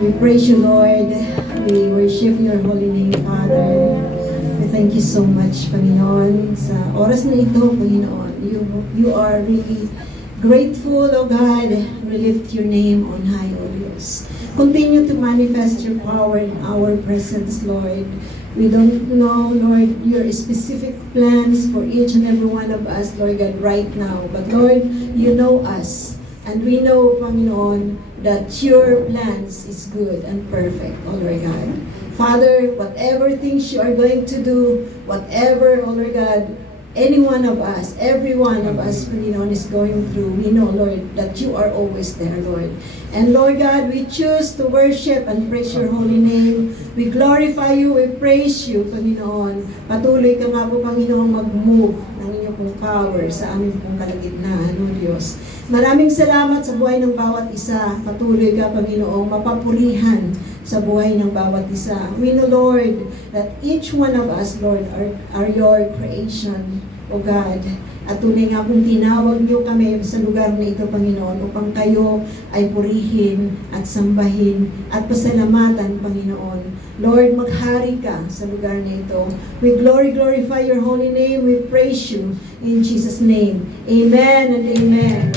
We praise you, Lord. We worship your holy name, Father. We thank you so much, Panginoon, sa oras na ito, Panginoon. You are really grateful, O God. We lift your name on high, O Diyos. Continue to manifest your power in our presence, Lord. We don't know, Lord, your specific plans for each and every one of us, Lord God, right now. But Lord, you know us. And we know, Panginoon, that your plans is good and perfect, O Lord God. Father, whatever things you are going to do, whatever, O Lord God, any one of us, every one of us, Panginoon, is going through, we know, Lord, that you are always there, Lord. And Lord God, we choose to worship and praise your holy name. We glorify you, we praise you, Panginoon. Patuloy ka nga po, Panginoon, mag-move ng inyong pong power sa aming pong kalagitnaan, O Diyos. Maraming salamat sa buhay ng bawat isa. Patuloy ka, Panginoon, mapapurihan sa buhay ng bawat isa. We know, Lord, that each one of us, Lord, are your creation, O God. At tunay nga kung tinawag niyo kami sa lugar na ito, Panginoon, upang kayo ay purihin at sambahin at pasalamatan, Panginoon. Lord, maghari ka sa lugar na ito. We glorify your holy name. We praise you in Jesus' name. Amen and amen.